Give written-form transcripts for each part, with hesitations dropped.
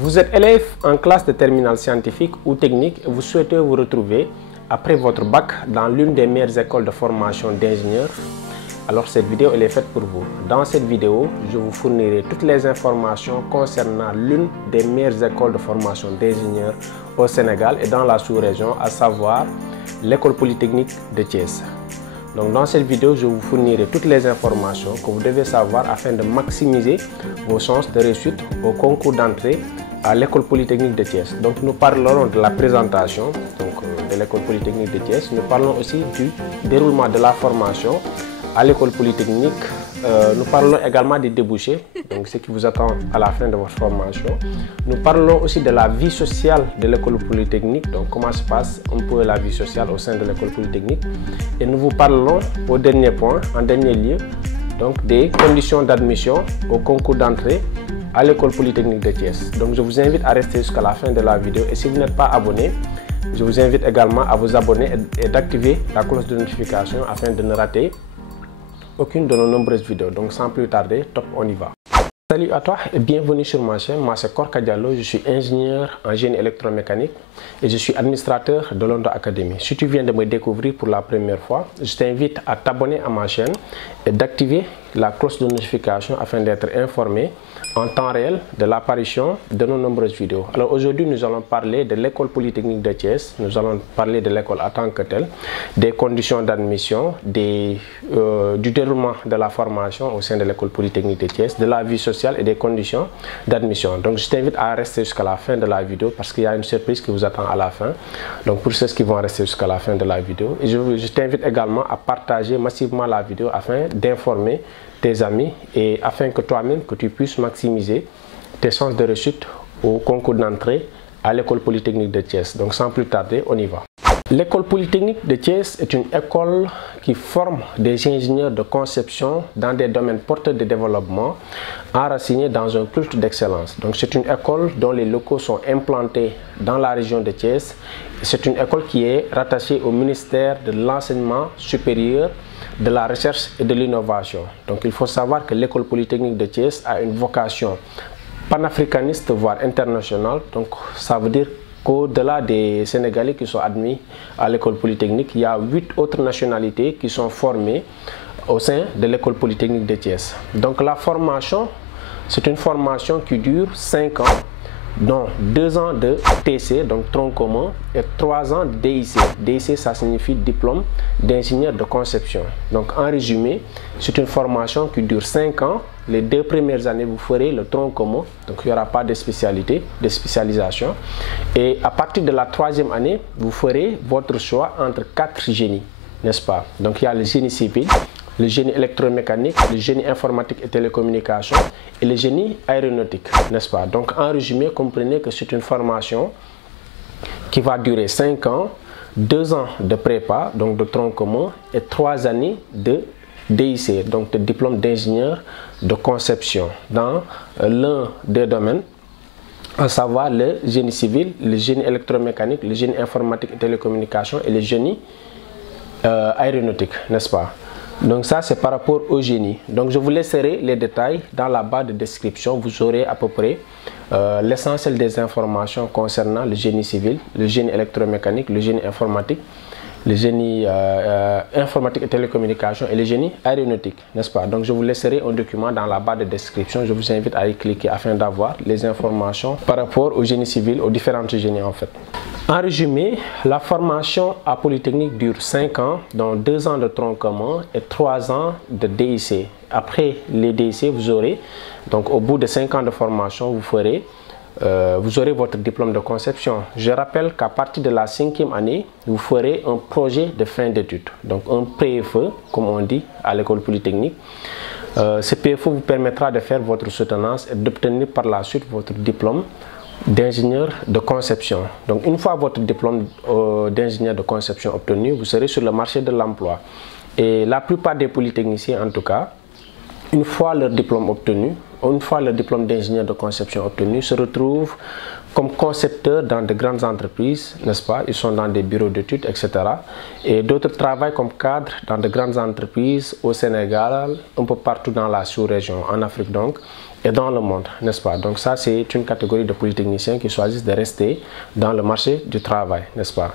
Vous êtes élève en classe de terminale scientifique ou technique et vous souhaitez vous retrouver après votre bac dans l'une des meilleures écoles de formation d'ingénieurs. Alors cette vidéo elle est faite pour vous. Dans cette vidéo, je vous fournirai toutes les informations concernant l'une des meilleures écoles de formation d'ingénieurs au Sénégal et dans la sous-région, à savoir l'école polytechnique de Thiès. Donc dans cette vidéo, je vous fournirai toutes les informations que vous devez savoir afin de maximiser vos chances de réussite au concours d'entrée à l'école polytechnique de Thiès. Donc nous parlerons de la présentation de l'école polytechnique de Thiès. Nous parlons aussi du déroulement de la formation à l'école polytechnique. Nous parlons également des débouchés, donc ce qui vous attend à la fin de votre formation. Nous parlons aussi de la vie sociale de l'école polytechnique, donc comment se passe un peu la vie sociale au sein de l'école polytechnique. Et nous vous parlerons au dernier point, en dernier lieu, donc des conditions d'admission au concours d'entrée à l'école polytechnique de Thiès. Donc je vous invite à rester jusqu'à la fin de la vidéo et si vous n'êtes pas abonné, je vous invite également à vous abonner et d'activer la cloche de notification afin de ne rater aucune de nos nombreuses vidéos. Donc sans plus tarder, top, on y va. Salut à toi et bienvenue sur ma chaîne. Moi c'est Korka Diallo, je suis ingénieur en génie électromécanique et je suis administrateur de Londo Academy. Si tu viens de me découvrir pour la première fois, je t'invite à t'abonner à ma chaîne et d'activer la cloche de notification afin d'être informé en temps réel de l'apparition de nos nombreuses vidéos. Alors aujourd'hui nous allons parler de l'école polytechnique de Thiès, nous allons parler de l'école en tant que telle, des conditions d'admission, du déroulement de la formation au sein de l'école polytechnique de Thiès, de la vie sociale et des conditions d'admission. Donc je t'invite à rester jusqu'à la fin de la vidéo parce qu'il y a une surprise qui vous attend à la fin. Donc pour ceux qui vont rester jusqu'à la fin de la vidéo, et je t'invite également à partager massivement la vidéo afin d'informer tes amis et afin que toi-même que tu puisses maximiser tes chances de réussite au concours d'entrée à l'école polytechnique de Thiès. Donc sans plus tarder, on y va. L'école polytechnique de Thiès est une école qui forme des ingénieurs de conception dans des domaines porteurs de développement enracinés dans un culte d'excellence. Donc c'est une école dont les locaux sont implantés dans la région de Thiès. C'est une école qui est rattachée au ministère de l'enseignement supérieur, de la recherche et de l'innovation. Donc il faut savoir que l'école polytechnique de Thiès a une vocation panafricaniste voire internationale. Donc ça veut dire qu'au-delà des Sénégalais qui sont admis à l'école polytechnique, il y a 8 autres nationalités qui sont formées au sein de l'école polytechnique de Thiès. Donc la formation, c'est une formation qui dure 5 ans, dont 2 ans de TC, donc tronc commun, et 3 ans de DIC. DIC, ça signifie diplôme d'ingénieur de conception. Donc en résumé, c'est une formation qui dure 5 ans. Les 2 premières années, vous ferez le tronc commun, donc il n'y aura pas de spécialité, de spécialisation. Et à partir de la 3e année, vous ferez votre choix entre 4 génies, n'est-ce pas? Donc il y a le génie civil, le génie électromécanique, le génie informatique et télécommunications et le génie aéronautique, n'est-ce pas? Donc en résumé, comprenez que c'est une formation qui va durer 5 ans, 2 ans de prépa, donc de tronc commun, et 3 années de DIC, donc de diplôme d'ingénieur de conception dans l'un des domaines, à savoir le génie civil, le génie électromécanique, le génie informatique et télécommunications et le génie aéronautique, n'est-ce pas? Donc ça c'est par rapport au génie. Donc je vous laisserai les détails dans la barre de description. Vous aurez à peu près l'essentiel des informations concernant le génie civil, le génie électromécanique, le génie informatique, le génie informatique et télécommunications et le génie aéronautique, n'est-ce pas? Donc je vous laisserai un document dans la barre de description. Je vous invite à y cliquer afin d'avoir les informations par rapport au génie civil, aux différents génies en fait. En résumé, la formation à Polytechnique dure 5 ans, dont 2 ans de tronc commun et 3 ans de DIC. Après les DIC, vous aurez, donc au bout de 5 ans de formation, vous aurez votre diplôme de conception. Je rappelle qu'à partir de la 5e année, vous ferez un projet de fin d'études, donc un PFE, comme on dit à l'école polytechnique. Ce PFE vous permettra de faire votre soutenance et d'obtenir par la suite votre diplôme d'ingénieur de conception. Donc une fois votre diplôme d'ingénieur de conception obtenu, vous serez sur le marché de l'emploi. Et la plupart des polytechniciens en tout cas, une fois leur diplôme obtenu, une fois leur diplôme d'ingénieur de conception obtenu, se retrouvent comme concepteurs dans de grandes entreprises, n'est-ce pas? Ils sont dans des bureaux d'études, etc. Et d'autres travaillent comme cadres dans de grandes entreprises au Sénégal, un peu partout dans la sous-région, en Afrique donc. et dans le monde, n'est-ce pas? Donc ça, c'est une catégorie de polytechniciens qui choisissent de rester dans le marché du travail, n'est-ce pas?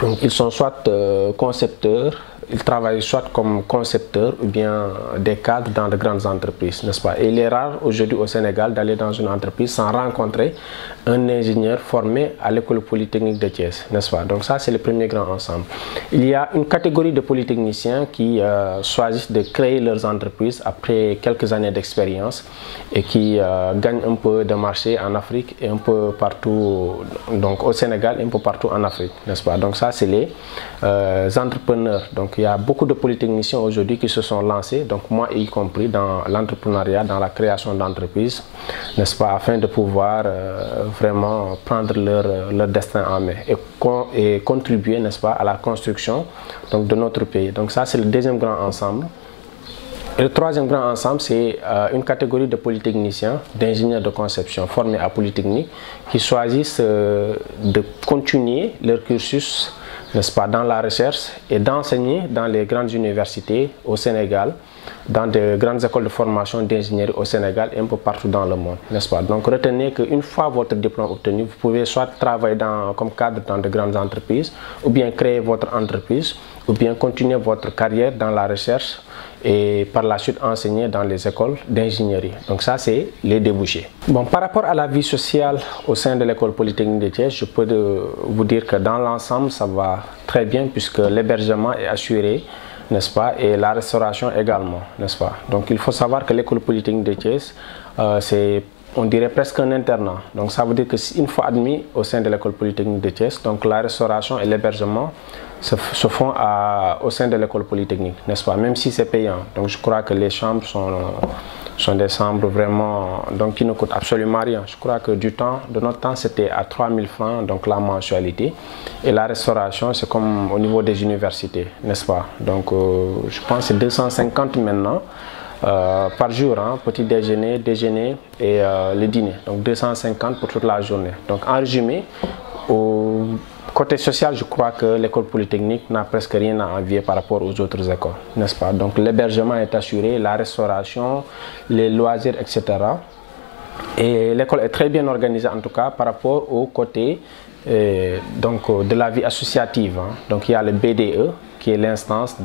Donc ils sont soit concepteurs, ils travaillent soit comme concepteurs ou bien des cadres dans de grandes entreprises, n'est-ce pas? Et il est rare aujourd'hui au Sénégal d'aller dans une entreprise sans rencontrer un ingénieur formé à l'école polytechnique de Thiès, n'est-ce pas? Donc ça, c'est le premier grand ensemble. Il y a une catégorie de polytechniciens qui choisissent de créer leurs entreprises après quelques années d'expérience et qui gagnent un peu de marché en Afrique et un peu partout, donc au Sénégal et un peu partout en Afrique, n'est-ce pas? Donc ça, c'est les entrepreneurs. Donc il y a beaucoup de polytechniciens aujourd'hui qui se sont lancés, donc moi y compris, dans l'entrepreneuriat, dans la création d'entreprises, n'est-ce pas, afin de pouvoir vraiment prendre leur destin en main et contribuer, n'est-ce pas, à la construction donc, de notre pays. Donc ça, c'est le deuxième grand ensemble. Et le troisième grand ensemble, c'est une catégorie de polytechniciens, d'ingénieurs de conception formés à Polytechnique qui choisissent de continuer leur cursus, n'est-ce pas, dans la recherche et d'enseigner dans les grandes universités au Sénégal, dans de grandes écoles de formation d'ingénierie au Sénégal et un peu partout dans le monde, n'est-ce pas? Donc retenez qu'une fois votre diplôme obtenu, vous pouvez soit travailler comme cadre dans de grandes entreprises, ou bien créer votre entreprise, ou bien continuer votre carrière dans la recherche et par la suite enseigner dans les écoles d'ingénierie. Donc ça, c'est les débouchés. Bon, par rapport à la vie sociale au sein de l'école polytechnique de Thiès, je peux vous dire que dans l'ensemble, ça va très bien puisque l'hébergement est assuré, n'est-ce pas, et la restauration également, n'est-ce pas? Donc il faut savoir que l'école polytechnique de Thiès, c'est, on dirait, presque un internat. Donc ça veut dire qu'une fois admis au sein de l'école polytechnique de Thiès, donc la restauration et l'hébergement se font au sein de l'école polytechnique, n'est-ce pas? Même si c'est payant. Donc je crois que les chambres sont des chambres vraiment, donc qui ne coûtent absolument rien. Je crois que de notre temps, c'était à 3000 francs, donc la mensualité. Et la restauration, c'est comme au niveau des universités, n'est-ce pas? Donc je pense que c'est 250 maintenant. Par jour, hein, petit déjeuner, déjeuner et le dîner. Donc 250 pour toute la journée. Donc en résumé, au côté social, je crois que l'école polytechnique n'a presque rien à envier par rapport aux autres écoles, n'est-ce pas? Donc l'hébergement est assuré, la restauration, les loisirs, etc. Et l'école est très bien organisée en tout cas par rapport au côté donc, de la vie associative, hein. Donc il y a le BDE qui est l'instance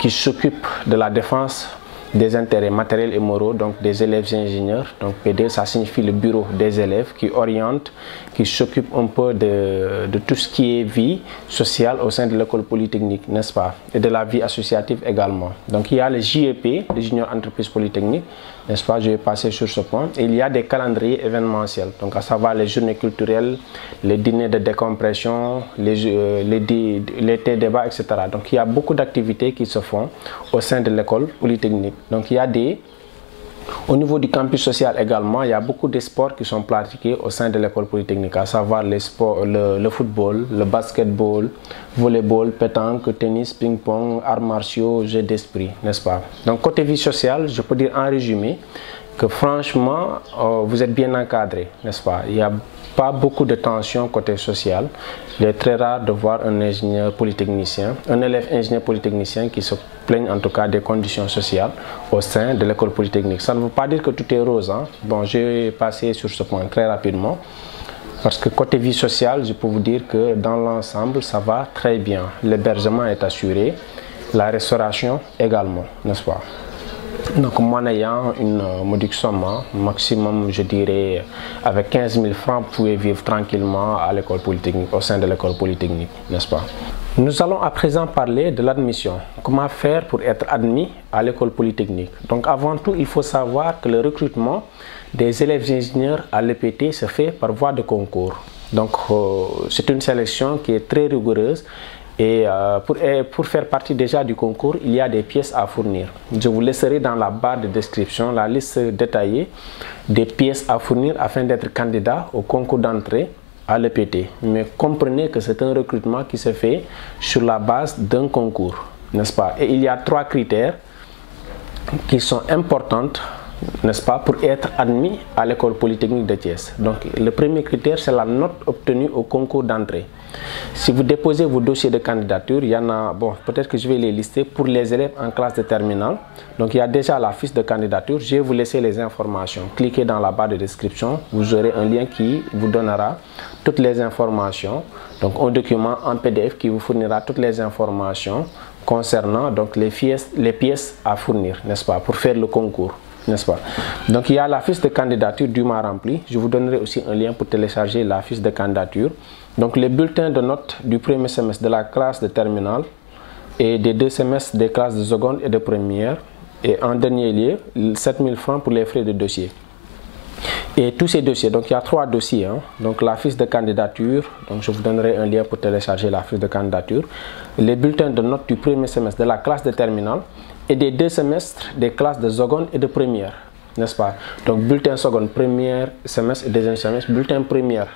qui s'occupe de la défense des intérêts matériels et moraux donc des élèves ingénieurs. Donc BDE, ça signifie le bureau des élèves qui oriente, qui s'occupe un peu de tout ce qui est vie sociale au sein de l'école polytechnique, n'est-ce pas? Et de la vie associative également. Donc il y a le JEP, le Junior Entreprise Polytechnique, n'est-ce pas? Je vais passer sur ce point. Et il y a des calendriers événementiels, donc à savoir les journées culturelles, les dîners de décompression, les débats, etc. Donc il y a beaucoup d'activités qui se font au sein de l'école polytechnique. Donc il y a au niveau du campus social également, il y a beaucoup de sports qui sont pratiqués au sein de l'école polytechnique, à savoir les sports, le football, le basketball, volleyball, pétanque, tennis, ping-pong, arts martiaux, jeux d'esprit, n'est-ce pas? Donc côté vie sociale, je peux dire en résumé que franchement, vous êtes bien encadré, n'est-ce pas? Il n'y a pas beaucoup de tension côté social. Il est très rare de voir un ingénieur polytechnicien, un élève ingénieur polytechnicien qui se plaigne en tout cas des conditions sociales au sein de l'école polytechnique. Ça ne veut pas dire que tout est rose, hein? Bon, je vais passer sur ce point très rapidement. Parce que côté vie sociale, je peux vous dire que dans l'ensemble, ça va très bien. L'hébergement est assuré, la restauration également, n'est-ce pas? Donc moi ayant une modique somme, maximum je dirais avec 15 000 francs, vous pouvez vivre tranquillement à l'école polytechnique, au sein de l'école polytechnique, n'est-ce pas? Nous allons à présent parler de l'admission. Comment faire pour être admis à l'école polytechnique? Donc avant tout, il faut savoir que le recrutement des élèves ingénieurs à l'EPT se fait par voie de concours. Donc c'est une sélection qui est très rigoureuse. Et pour faire partie déjà du concours, il y a des pièces à fournir. Je vous laisserai dans la barre de description la liste détaillée des pièces à fournir afin d'être candidat au concours d'entrée à l'EPT. Mais comprenez que c'est un recrutement qui se fait sur la base d'un concours, n'est-ce pas? Et il y a 3 critères qui sont importants n'est-ce pas, pour être admis à l'école polytechnique de Thiès. Donc le premier critère, c'est la note obtenue au concours d'entrée. Si vous déposez vos dossiers de candidature, il y en a, bon, peut-être que je vais les lister pour les élèves en classe de terminale. Donc il y a déjà la fiche de candidature, je vais vous laisser les informations. Cliquez dans la barre de description, vous aurez un lien qui vous donnera toutes les informations. Donc un document en PDF qui vous fournira toutes les informations concernant donc les pièces à fournir, n'est-ce pas, pour faire le concours, n'est-ce pas. Donc il y a la fiche de candidature dûment remplie. Je vous donnerai aussi un lien pour télécharger la fiche de candidature. Donc les bulletins de notes du premier semestre de la classe de terminale et des 2 semestres des classes de seconde et de première. Et en dernier lieu, 7 000 francs pour les frais de dossier. Et tous ces dossiers, donc il y a 3 dossiers, hein. Donc la fiche de candidature, donc je vous donnerai un lien pour télécharger la fiche de candidature, les bulletins de notes du premier semestre de la classe de terminale et des 2 semestres des classes de seconde et de première, n'est-ce pas. Donc bulletin seconde, premier semestre et deuxième semestre, bulletin première,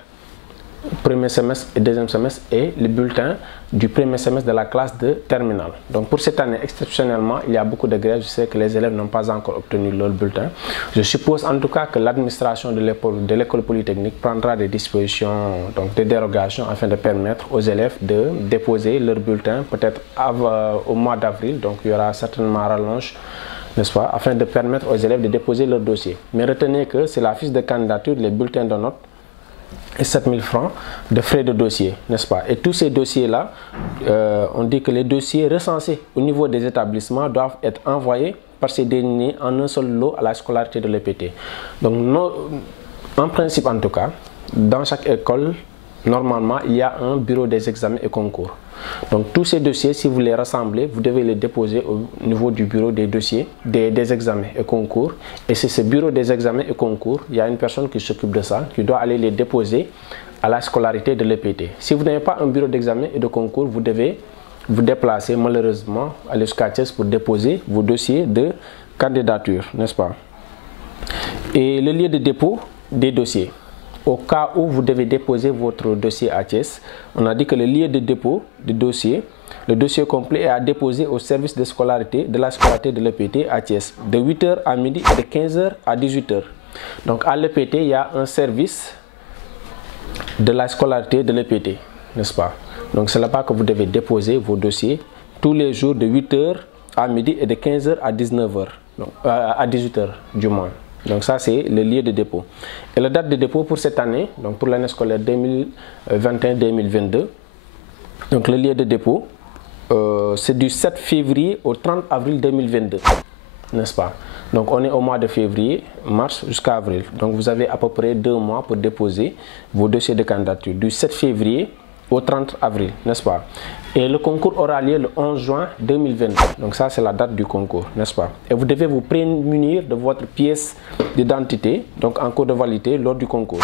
premier semestre et deuxième semestre et le bulletin du premier semestre de la classe de terminale. Donc pour cette année, exceptionnellement, il y a beaucoup de grèves. Je sais que les élèves n'ont pas encore obtenu leur bulletin. Je suppose en tout cas que l'administration de l'école polytechnique prendra des dispositions, donc des dérogations afin de permettre aux élèves de déposer leur bulletin peut-être au mois d'avril. Donc il y aura certainement rallonge, n'est-ce pas, afin de permettre aux élèves de déposer leur dossier. Mais retenez que c'est la fiche de candidature, les bulletins de notes et 7 000 francs de frais de dossier, n'est-ce pas. Et tous ces dossiers-là, on dit que les dossiers recensés au niveau des établissements doivent être envoyés par ces derniers en un seul lot à la scolarité de l'EPT. Donc, en principe en tout cas, dans chaque école, normalement, il y a un bureau des examens et concours. Donc tous ces dossiers, si vous les rassemblez, vous devez les déposer au niveau du bureau des dossiers, des examens et concours. Et c'est ce bureau des examens et concours, il y a une personne qui s'occupe de ça, qui doit aller les déposer à la scolarité de l'EPT. Si vous n'avez pas un bureau d'examen et de concours, vous devez vous déplacer malheureusement à l'USCATIES pour déposer vos dossiers de candidature, n'est-ce pas. Et le lieu de dépôt des dossiers. Au cas où vous devez déposer votre dossier à Thiès, on a dit que le lieu de dépôt du dossier, le dossier complet est à déposer au service de scolarité de la scolarité de l'EPT à Thiès, de 8h à midi et de 15h à 18h. Donc à l'EPT, il y a un service de la scolarité de l'EPT, n'est-ce pas. Donc c'est là-bas que vous devez déposer vos dossiers tous les jours de 8h à midi et de 15h à 19h, donc, à 18h du moins. Donc ça c'est le lieu de dépôt. Et la date de dépôt pour cette année, donc pour l'année scolaire 2021-2022, donc le lieu de dépôt, c'est du 7 février au 30 avril 2022, n'est-ce pas. Donc on est au mois de février, mars jusqu'à avril. Donc vous avez à peu près 2 mois pour déposer vos dossiers de candidature, du 7 février au 30 avril, n'est-ce pas. Et le concours aura lieu le 11 juin 2022. Donc ça c'est la date du concours, n'est-ce pas. Et vous devez vous prémunir de votre pièce d'identité, donc en cours de validité lors du concours.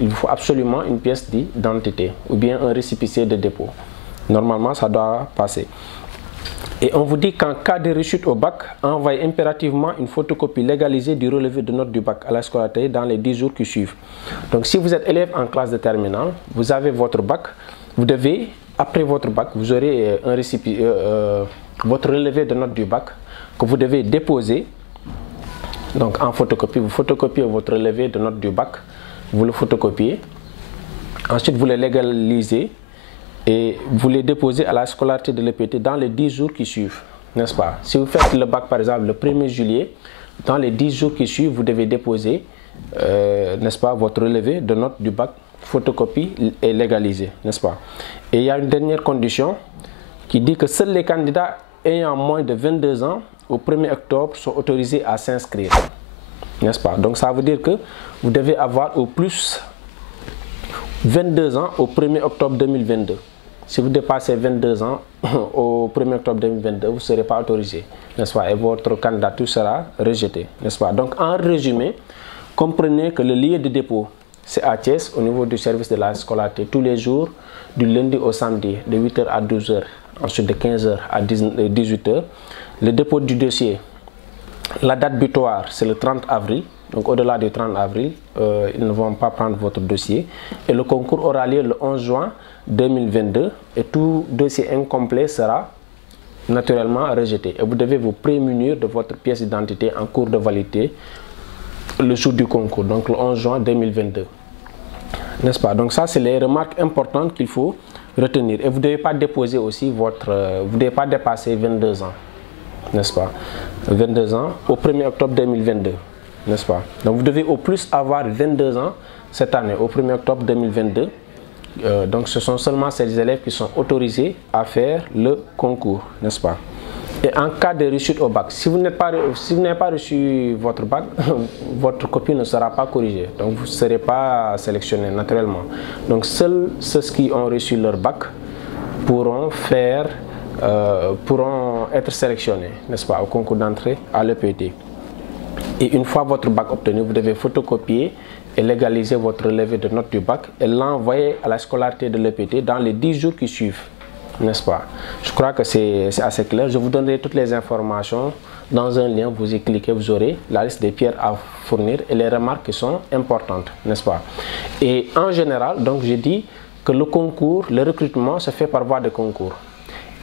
Il vous faut absolument une pièce d'identité ou bien un récépissé de dépôt. Normalement ça doit passer. Et on vous dit qu'en cas de rechute au bac, envoyez impérativement une photocopie légalisée du relevé de notes du bac à la scolarité dans les 10 jours qui suivent. Donc si vous êtes élève en classe de terminale, vous avez votre bac, vous devez, après votre bac, vous aurez un votre relevé de notes du bac que vous devez déposer donc en photocopie. Vous photocopiez votre relevé de notes du bac, vous le photocopiez, ensuite vous le légalisez et vous les déposez à la scolarité de l'EPT dans les 10 jours qui suivent, n'est-ce pas. Si vous faites le bac par exemple le 1er juillet, dans les 10 jours qui suivent, vous devez déposer, n'est-ce pas, votre relevé de notes du bac, photocopie et légalisé, n'est-ce pas. Et il y a une dernière condition qui dit que seuls les candidats ayant moins de 22 ans au 1er octobre sont autorisés à s'inscrire, n'est-ce pas. Donc ça veut dire que vous devez avoir au plus 22 ans au 1er octobre 2022. Si vous dépassez 22 ans au 1er octobre 2022, vous ne serez pas autorisé, n'est-ce pas, et votre candidature sera rejetée, n'est-ce pas. Donc en résumé, comprenez que le lieu de dépôt, c'est à Thiès, au niveau du service de la scolarité, tous les jours, du lundi au samedi, de 8h à 12h, ensuite de 15h à 18h. Le dépôt du dossier, la date butoir, c'est le 30 avril. Donc au-delà du 30 avril, ils ne vont pas prendre votre dossier. Et le concours aura lieu le 11 juin 2022. Et tout dossier incomplet sera naturellement rejeté. Et vous devez vous prémunir de votre pièce d'identité en cours de validité le jour du concours, donc le 11 juin 2022. N'est-ce pas? Donc ça, c'est les remarques importantes qu'il faut retenir. Et vous ne devez pas déposer aussi vous ne devez pas dépasser 22 ans. N'est-ce pas? 22 ans au 1er octobre 2022. N'est-ce pas? Donc vous devez au plus avoir 22 ans cette année, au 1er octobre 2022. Donc ce sont seulement ces élèves qui sont autorisés à faire le concours, n'est-ce pas? Et en cas de réussite au bac, si vous n'avez pas reçu votre bac, votre copie ne sera pas corrigée. Donc vous ne serez pas sélectionné naturellement. Donc seuls ceux qui ont reçu leur bac pourront être sélectionnés, n'est-ce pas, au concours d'entrée à l'EPT. Et une fois votre bac obtenu, vous devez photocopier et légaliser votre relevé de notes du bac et l'envoyer à la scolarité de l'EPT dans les 10 jours qui suivent. N'est-ce pas? Je crois que c'est assez clair. Je vous donnerai toutes les informations dans un lien. Vous y cliquez, vous aurez la liste des pierres à fournir et les remarques qui sont importantes, n'est-ce pas? Et en général, donc j'ai dit que le concours, le recrutement se fait par voie de concours.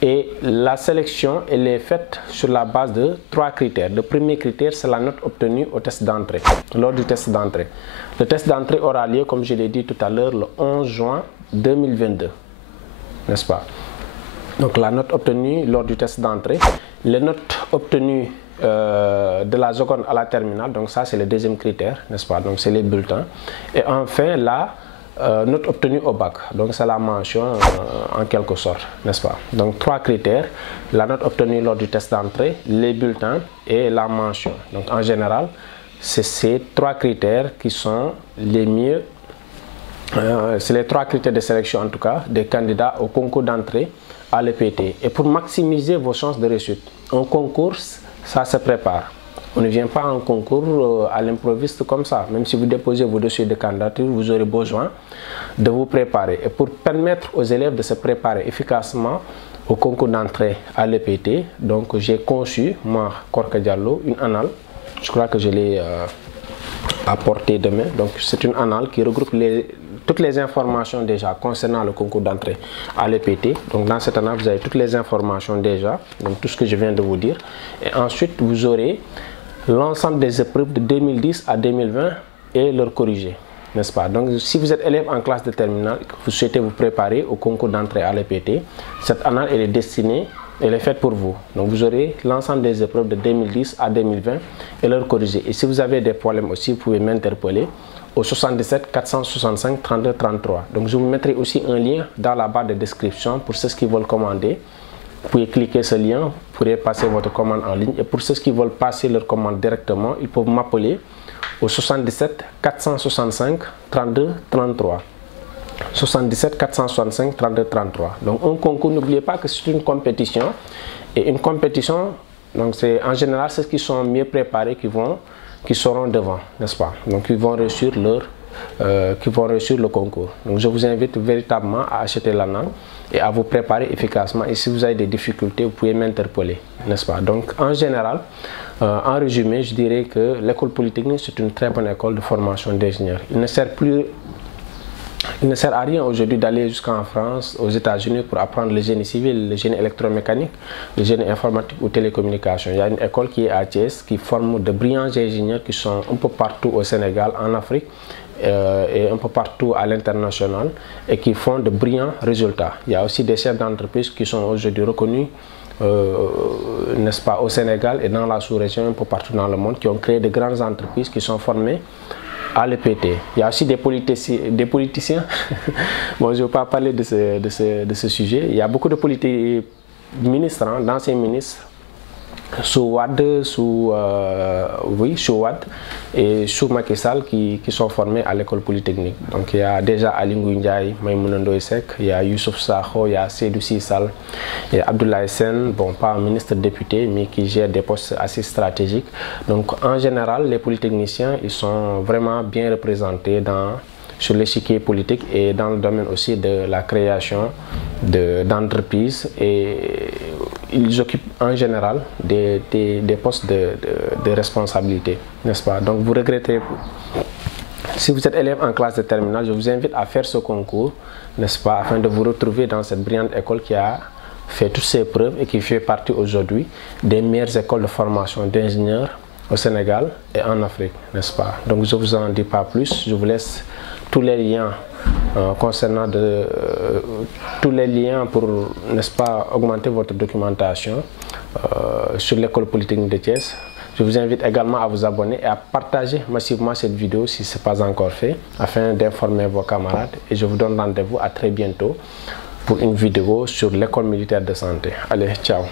Et la sélection, elle est faite sur la base de 3 critères. Le premier critère, c'est la note obtenue au test d'entrée, lors du test d'entrée. Le test d'entrée aura lieu, comme je l'ai dit tout à l'heure, le 11 juin 2022, n'est-ce pas? Donc la note obtenue lors du test d'entrée, les notes obtenues de la seconde à la terminale, donc ça c'est le deuxième critère, n'est-ce pas? Donc c'est les bulletins. Et enfin la note obtenue au bac, donc c'est la mention en quelque sorte, n'est-ce pas? Donc 3 critères, la note obtenue lors du test d'entrée, les bulletins et la mention. Donc en général, c'est ces 3 critères qui sont les mieux, c'est les 3 critères de sélection en tout cas des candidats au concours d'entrée à l'EPT. Et pour maximiser vos chances de réussite, un concours, ça se prépare. On ne vient pas en concours à l'improviste comme ça. Même si vous déposez vos dossiers de candidature, vous aurez besoin de vous préparer. Et pour permettre aux élèves de se préparer efficacement au concours d'entrée à l'EPT, donc j'ai conçu, moi, Korka Diallo, une annale. Je crois que je l'ai apportée demain. Donc c'est une annale qui regroupe toutes les informations déjà concernant le concours d'entrée à l'EPT. Donc dans cette annale, vous avez toutes les informations déjà, donc tout ce que je viens de vous dire. Et ensuite, vous aurez l'ensemble des épreuves de 2010 à 2020 et leur corrigé, n'est-ce pas? Donc si vous êtes élève en classe de terminale, vous souhaitez vous préparer au concours d'entrée à l'EPT, cette annale elle est destinée, elle est faite pour vous. Donc vous aurez l'ensemble des épreuves de 2010 à 2020 et leur corrigé. Et si vous avez des problèmes aussi, vous pouvez m'interpeller au 77 465 32 33. Donc je vous mettrai aussi un lien dans la barre de description pour ceux qui veulent commander. Vous pouvez cliquer ce lien, vous pourrez passer votre commande en ligne. Et pour ceux qui veulent passer leur commande directement, ils peuvent m'appeler au 77 465 32 33. 77 465 32 33. Donc un concours, n'oubliez pas que c'est une compétition. Et une compétition, donc c'est en général ceux qui sont mieux préparés qui seront devant, n'est-ce pas? Donc ils vont réussir le concours. Donc je vous invite véritablement à acheter l'annale et à vous préparer efficacement. Et si vous avez des difficultés, vous pouvez m'interpeller, n'est-ce pas? Donc en général, en résumé, je dirais que l'école polytechnique c'est une très bonne école de formation d'ingénieurs. Il ne sert à rien aujourd'hui d'aller jusqu'en France, aux États-Unis pour apprendre le génie civil, le génie électromécanique, le génie informatique ou télécommunication. Il y a une école qui est à Thiès qui forme de brillants ingénieurs qui sont un peu partout au Sénégal, en Afrique et un peu partout à l'international et qui font de brillants résultats. Il y a aussi des chefs d'entreprise qui sont aujourd'hui reconnus, n'est-ce pas, au Sénégal et dans la sous-région, un peu partout dans le monde, qui ont créé de grandes entreprises qui sont formées à l'EPT. Il y a aussi des politiciens. Bon, je ne vais pas parler de ce sujet. Il y a beaucoup de ministres, d'anciens ministres, sous Wade, sous Wade et sous Macky Sall qui sont formés à l'école polytechnique. Donc il y a déjà Ali Ngouille Ndiaye, Maïmouna Ndoye Seck, il y a Youssouf Sakho, il y a Seydou Sy Sall, il y a Abdoulaye Sène, bon pas un ministre député mais qui gère des postes assez stratégiques. Donc en général les polytechniciens ils sont vraiment bien représentés sur l'échiquier politique et dans le domaine aussi de la création d'entreprises et ils occupent en général des postes de responsabilité, n'est-ce pas? Donc vous regrettez, si vous êtes élève en classe de terminale, je vous invite à faire ce concours, n'est-ce pas, afin de vous retrouver dans cette brillante école qui a fait toutes ses preuves et qui fait partie aujourd'hui des meilleures écoles de formation d'ingénieurs au Sénégal et en Afrique, n'est-ce pas? Donc je ne vous en dis pas plus, je vous laisse tous les liens concernant tous les liens pour, n'est-ce pas, augmenter votre documentation sur l'école polytechnique de Thiès. Je vous invite également à vous abonner et à partager massivement cette vidéo si ce n'est pas encore fait, afin d'informer vos camarades. Et je vous donne rendez-vous à très bientôt pour une vidéo sur l'école militaire de santé. Allez, ciao!